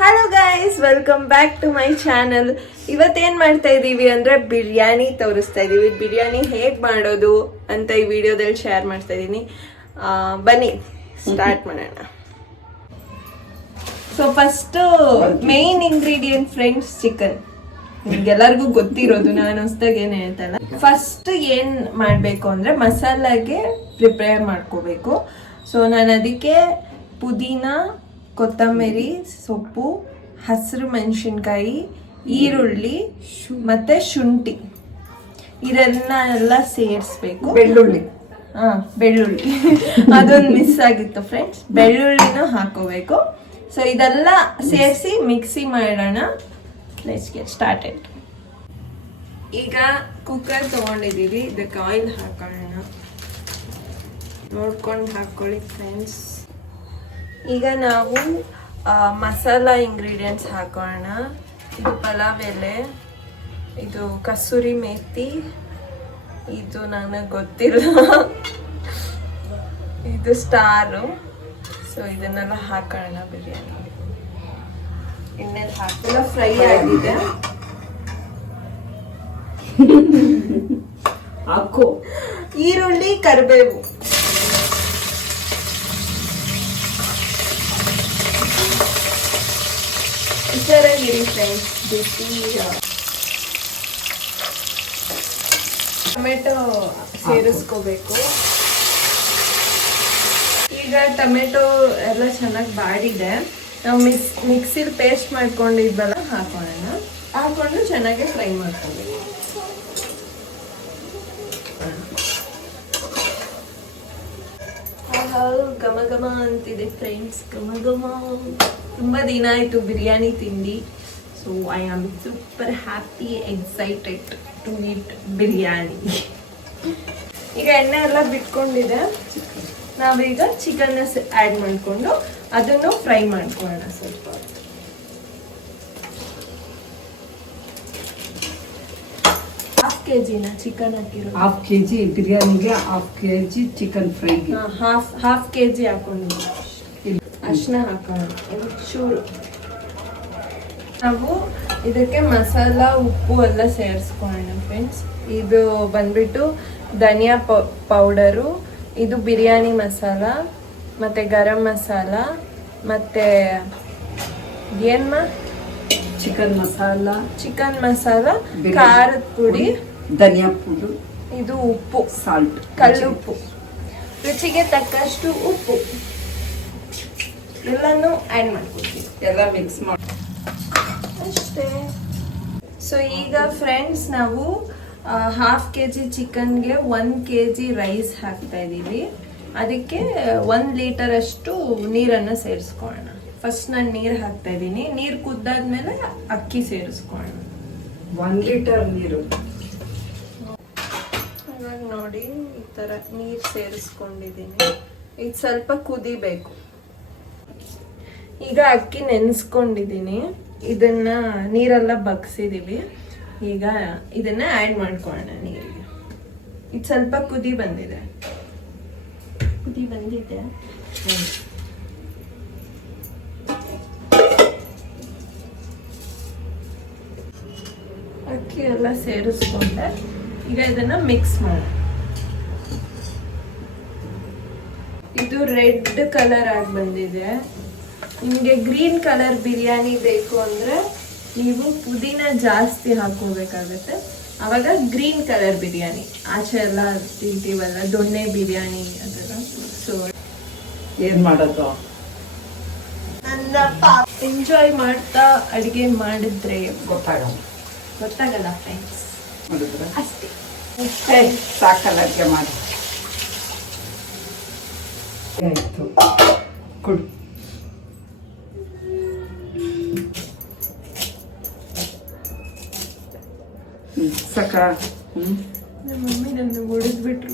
Hello guys, welcome back to my channel. ಇವತ್ತೇನ್ ಮಾಡ್ತಾ ಇದೀವಿ ಅಂದ್ರೆ ಬಿರಿಯಾನಿ ತೋರಿಸ್ತಾ ಇದೀವಿ. ಬಿರಿಯಾನಿ ಹೇಗ್ ಮಾಡೋದು ಅಂತ ಈ ವಿಡಿಯೋದಲ್ಲಿ ಶೇರ್ ಮಾಡ್ತಾ ಇದೀನಿ. ಬನ್ನಿ ಸ್ಟಾರ್ಟ್ ಮಾಡೋಣ. So first main ingredient friends chicken. ನಿಮ್ಗೆಲ್ಲರಿಗೂ ಗೊತ್ತಿರೋದು, ನಾನು ಹೊಸದಾಗಿ ಏನ್ ಹೇಳ್ತಲ್ಲ. ಫಸ್ಟ್ ಏನ್ ಮಾಡ್ಬೇಕು ಅಂದ್ರೆ ಮಸಾಲಾಗೆ ಪ್ರಿಪೇರ್ ಮಾಡ್ಕೋಬೇಕು. ಸೊ ನಾನು ಅದಕ್ಕೆ ಪುದೀನ, ಕೊತ್ತಂಬರಿ ಸೊಪ್ಪು, ಹಸಿರು ಮೆಣಸಿನ್ಕಾಯಿ, ಈರುಳ್ಳಿ ಮತ್ತೆ ಶುಂಠಿ ಇದನ್ನೆಲ್ಲ ಸೇರಿಸ್ಬೇಕು. ಬೆಳ್ಳುಳ್ಳಿ ಅದೊಂದು ಮಿಸ್ ಆಗಿತ್ತು ಫ್ರೆಂಡ್ಸ್. ಬೆಳ್ಳುಳ್ಳಿನೂ ಹಾಕೋಬೇಕು. ಸೊ ಇದೆಲ್ಲ ಸೇರಿಸಿ ಮಿಕ್ಸಿ ಮಾಡೋಣ. Let's get started. ಈಗ ಕುಕ್ಕರ್ ತಗೊಂಡಿದ್ದೀವಿ, ಇದಕ್ಕೆ ಆಯಿಲ್ ಹಾಕೋಣ. ನೋಡ್ಕೊಂಡು ಹಾಕೊಳ್ಳಿ ಫ್ರೆಂಡ್ಸ್. ಈಗ ನಾವು ಮಸಾಲ ಇಂಗ್ರೀಡಿಯೆಂಟ್ಸ್ ಹಾಕೋಣ. ಇದು ಪಲಾವ್ ಎಲೆ, ಇದು ಕಸೂರಿ ಮೇಥಿ, ಇದು ನನಗೆ ಗೊತ್ತಿಲ್ಲ, ಇದು ಸ್ಟಾರು. ಸೊ ಇದನ್ನೆಲ್ಲ ಹಾಕೋಣ ಬಿರಿಯಾನಿ. ಎಣ್ಣೆಲಿ ಹಾಕಿಲ್ಲ, ಫ್ರೈ ಆಗಿದೆ. ಹಾಕು ಈರುಳ್ಳಿ, ಕರಿಬೇವು, ಹುಷಾರಾಗಿರಿ ಫ್ರೆಂಡ್ಸ್. ಬಿಸಿ ಟೊಮೆಟೊ ಸೇರಿಸ್ಕೋಬೇಕು. ಈಗ ಟೊಮೆಟೊ ಎಲ್ಲ ಚೆನ್ನಾಗಿ ಬಾಡಿದೆ. ನಾವು ಮಿಕ್ಸಿಲಿ ಪೇಸ್ಟ್ ಮಾಡ್ಕೊಂಡಿದ್ವಲ್ಲ ಹಾಕೋಣ. ಹಾಕೊಂಡು ಚೆನ್ನಾಗಿ ಫ್ರೈ ಮಾಡ್ಕೋಬೇಕು. ಘಮ ಘಮ ಅಂತಿದೆ ಫ್ರೆಂಡ್ಸ್, ಘಮ ಘಮ. ತುಂಬ ದಿನ ಆಯಿತು ಬಿರಿಯಾನಿ ತಿಂಡಿ. So I am super happy, excited to eat biryani. ಈಗ ಎಣ್ಣೆ ಎಲ್ಲ ಬಿಟ್ಕೊಂಡಿದೆ. ನಾವೀಗ ಚಿಕನ್ನ ಆ್ಯಡ್ ಮಾಡಿಕೊಂಡು ಅದನ್ನು ಫ್ರೈ ಮಾಡ್ಕೊಳ್ಳೋಣ ಸ್ವಲ್ಪ. ಹಾಫ್ ಕೆಜಿನ ಚಿಕನ್ ಹಾಕಿರೋದು. ಹಾಫ್ ಕೆಜಿ ಬಿರಿಯಾನಿಗೆ, ಹಾಫ್ ಕೆಜಿ ಚಿಕನ್ ಫ್ರೈಗೆ. ಹಾಫ್ ಕೆಜಿ ಹಾಕೊಂಡಿದ್ದೀವಿ. ಅರ್ಶಿನ ಹಾಕೋಣ ಚೂರು. ನಾವು ಇದಕ್ಕೆ ಮಸಾಲ, ಉಪ್ಪು ಎಲ್ಲ ಸೇರಿಸ್ಕೊಳ್ಳೋಣ ಫ್ರೆಂಡ್ಸ್. ಇದು ಬಂದ್ಬಿಟ್ಟು ಧನಿಯಾ ಪೌಡರು, ಇದು ಬಿರಿಯಾನಿ ಮಸಾಲ, ಮತ್ತೆ ಗರಂ ಮಸಾಲ, ಮತ್ತೆ ಏನ್ಮ ಚಿಕನ್ ಮಸಾಲ, ಖಾರದ ಪುಡಿ, ಧನಿಯಾ ಪುಡಿ, ಇದು ಉಪ್ಪು, ಸಾಲ್ಟ್, ಕಲ್ಲುಪ್ಪು, ರುಚಿಗೆ ತಕ್ಕಷ್ಟು ಉಪ್ಪು ಎಲ್ಲಾನು ಆ್ಯಡ್ ಮಾಡ್ಕೊಡ್ತೀವಿ. ಎಲ್ಲ ಮಿಕ್ಸ್ ಮಾಡಿ ಅಷ್ಟೇ. ಸೊ ಈಗ ಫ್ರೆಂಡ್ಸ್ ನಾವು ಹಾಫ್ ಕೆಜಿ ಚಿಕನ್ಗೆ 1 ಕೆಜಿ ರೈಸ್ ಹಾಕ್ತಾ ಇದ್ದೀವಿ. ಅದಕ್ಕೆ 1 ಲೀಟರ್ ಅಷ್ಟು ನೀರನ್ನು ಸೇರಿಸ್ಕೊಳ್ಳೋಣ. ಫಸ್ಟ್ ನಾನು ನೀರು ಹಾಕ್ತಾ ಇದ್ದೀನಿ. ನೀರು ಕುದ್ದಾದ್ಮೇಲೆ ಅಕ್ಕಿ ಸೇರಿಸ್ಕೊಳ್ಳೋಣ. 1 ಲೀಟರ್ ನೀರು. ಇವಾಗ ನೋಡಿ ಈ ಥರ ನೀರು ಸೇರಿಸ್ಕೊಂಡಿದ್ದೀನಿ. ಇದು ಸ್ವಲ್ಪ ಕುದಿಬೇಕು. ಈಗ ಅಕ್ಕಿ ನೆನೆಸ್ಕೊಂಡಿದ್ದೀನಿ. ಇದನ್ನ ನೀರೆಲ್ಲ ಬಗ್ಸಿದೀವಿ. ಈಗ ಇದನ್ನ ಆ್ಯಡ್ ಮಾಡ್ಕೊಳ್ಳೋಣ ನೀರಿಗೆ. ಇದು ಸ್ವಲ್ಪ ಕುದಿ ಬಂದಿದೆ. ಅಕ್ಕಿ ಎಲ್ಲ ಸೇರಿಸ್ಕೊಂಡೆ. ಈಗ ಇದನ್ನ ಮಿಕ್ಸ್ ಮಾಡೋಣ. ಇದು ರೆಡ್ ಕಲರ್ ಆಗಿ ಬಂದಿದೆ. ನಿಮಗೆ ಗ್ರೀನ್ ಕಲರ್ ಬಿರಿಯಾನಿ ಬೇಕು ಅಂದ್ರೆ ನೀವು ಪುದೀನ ಜಾಸ್ತಿ ಹಾಕೋಬೇಕಾಗತ್ತೆ. ಅವಾಗ ಗ್ರೀನ್ ಕಲರ್ ಬಿರಿಯಾನಿ. ಆಚೆ ಎಲ್ಲ ತಿಂತೀವಲ್ಲ, ದೊಣ್ಣೆ ಬಿರಿಯಾನಿ ಅದೆಲ್ಲ. ಸೊ ಏನ್ ಮಾಡೋದು? ನನ್ನ ಎಂಜಾಯ್ ಮಾಡ್ತಾ ಅಡಿಗೆ ಮಾಡಿದ್ರೆ ಗೊತ್ತಾಗಲ್ಲ ಫ್ರೆಂಡ್ಸ್. ಅಷ್ಟೇ ಸಾಕಲ್ಲ ಅಡಿಗೆ ಮಾಡಿ. ಆಯ್ತು, ಕೊಡು. ಸಾಕ? ನಮ್ಮ ಮಮ್ಮಿ ನನ್ನ ಹೊಡೆದ್ಬಿಟ್ರು.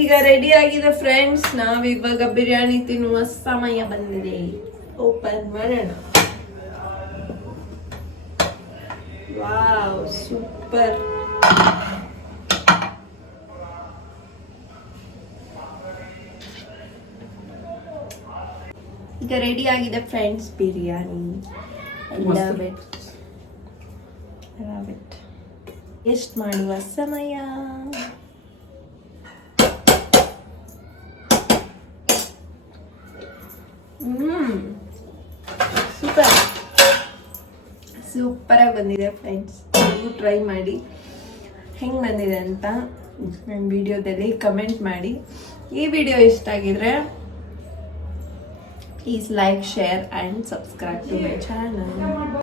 ಈಗ ರೆಡಿ ಆಗಿದೆ ಫ್ರೆಂಡ್ಸ್. ನಾವಿವಾಗ ಬಿರಿಯಾನಿ ತಿನ್ನುವ ಸಮಯ ಬಂದಿದೆ. ಓಪನ್ ಮಾಡೋಣ. Wow, super. ಈಗ ರೆಡಿ ಆಗಿದೆ ಫ್ರೆಂಡ್ಸ್ ಬಿರಿಯಾನಿ. Love it. ಎಷ್ಟು ಮಾಡುವ ಸಮಯ. ಸೂಪರಾಗಿ ಬಂದಿದೆ ಫ್ರೆಂಡ್ಸ್. ನೀವು ಟ್ರೈ ಮಾಡಿ ಹೆಂಗೆ ಬಂದಿದೆ ಅಂತ ನನ್ನ ವಿಡಿಯೋದಲ್ಲಿ ಕಮೆಂಟ್ ಮಾಡಿ. ಈ ವಿಡಿಯೋ ಇಷ್ಟ ಆಗಿದ್ರೆ please like, share and subscribe to my channel.